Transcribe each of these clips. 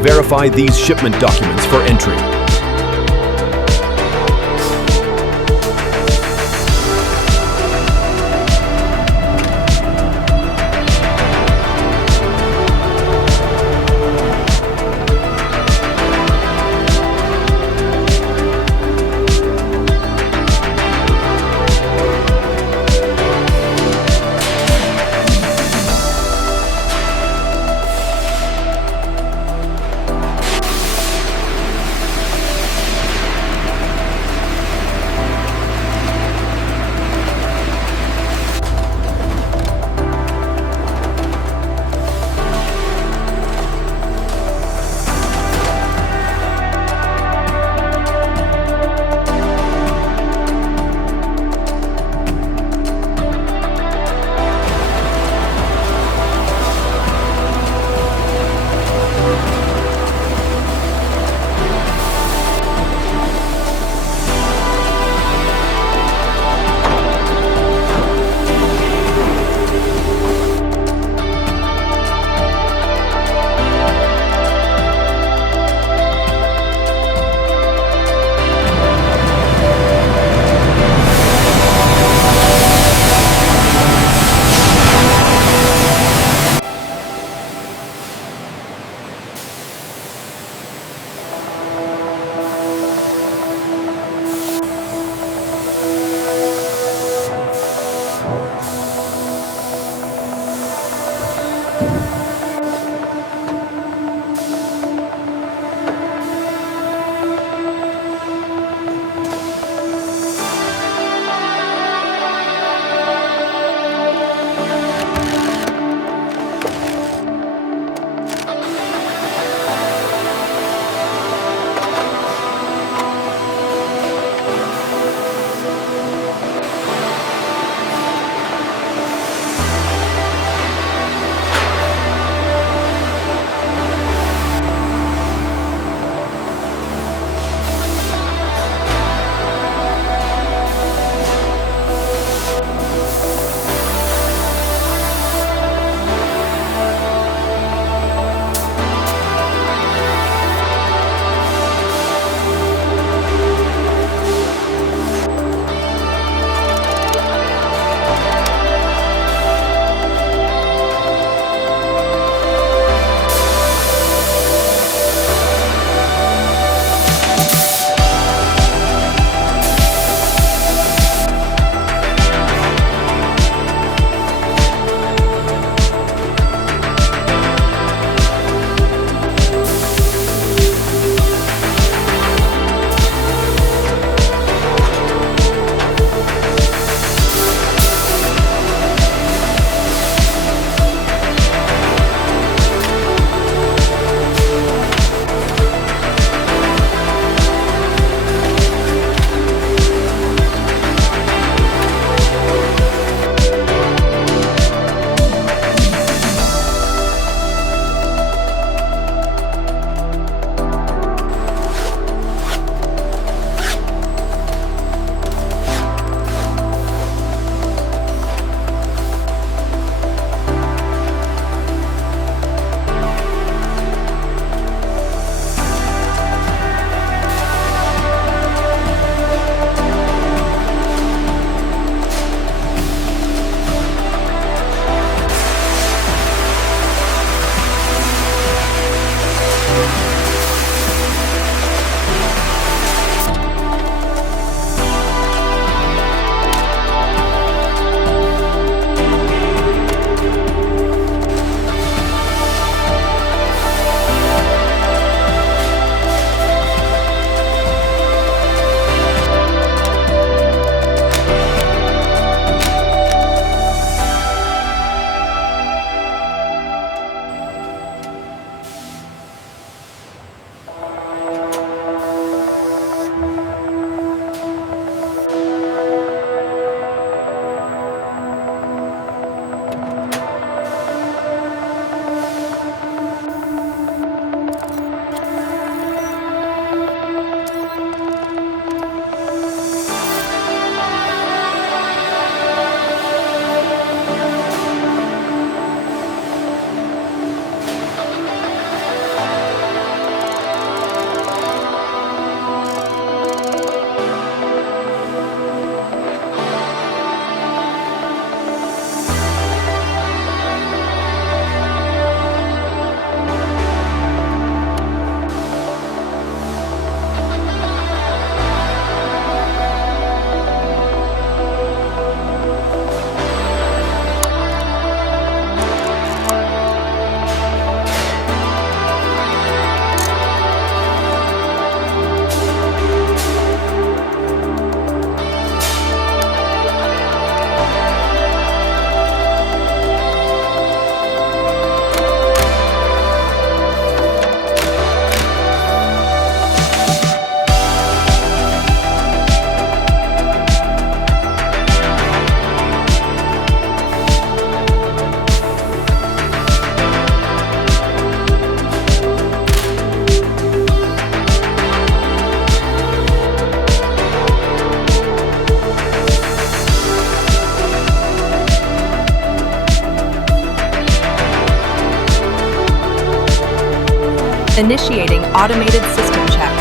verify these shipment documents for entry. Initiating automated system checks.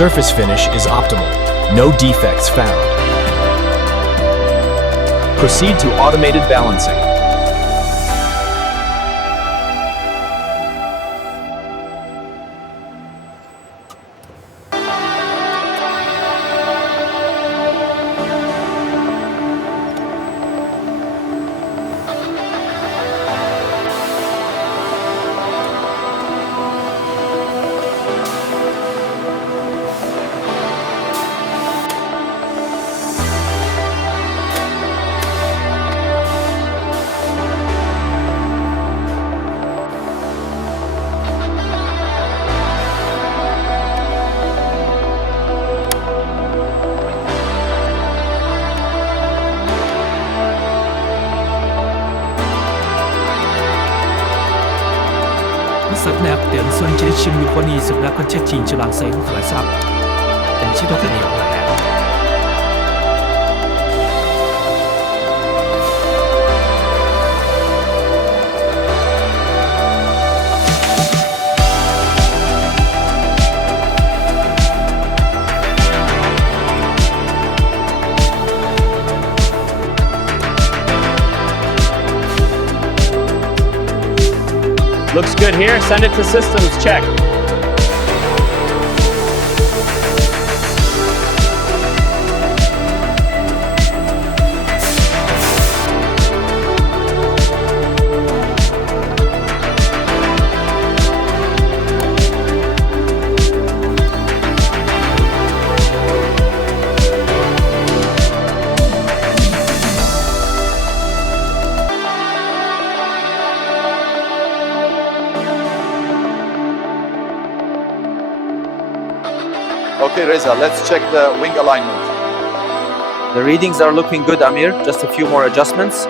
Surface finish is optimal. No defects found. Proceed to automated balancing. Sắp nạp tiền xuân chế chim lưu quan y sắp nạp con chết chinh cho làng xây không phải sao. Tình chỉ đó cái điều là Looks good here. Send it to systems check. Okay, Reza, let's check the wing alignment. The readings are looking good, Amir. Just a few more adjustments.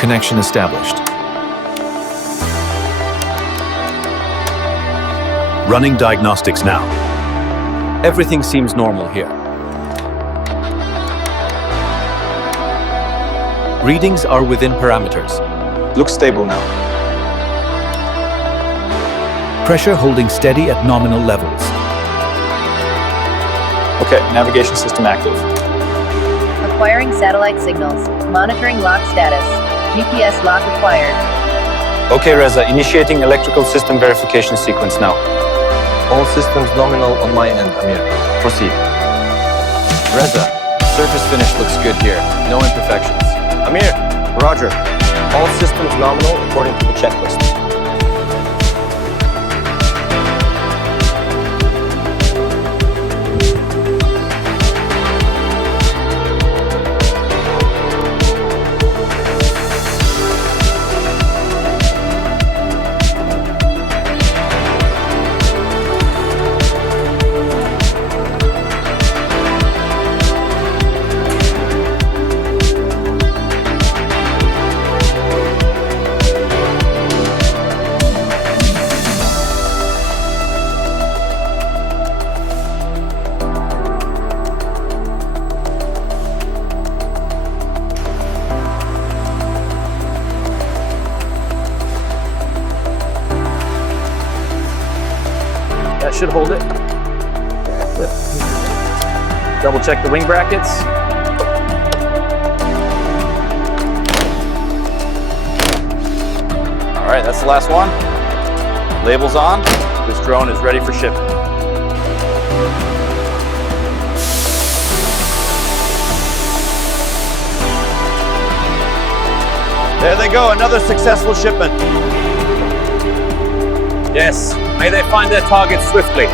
Connection established. Running diagnostics now. Everything seems normal here. Readings are within parameters. Looks stable now. Pressure holding steady at nominal levels. Okay, navigation system active. Acquiring satellite signals. Monitoring lock status. GPS lock acquired. Okay, Reza, initiating electrical system verification sequence now. All systems nominal on my end, Amir. Proceed. Reza, surface finish looks good here. No imperfections. Amir, Roger. All systems nominal according to the checklist. That should hold it. Double check the wing brackets. All right, that's the last one. Labels on. This drone is ready for shipment. There they go, another successful shipment. Yes, may they find their target swiftly.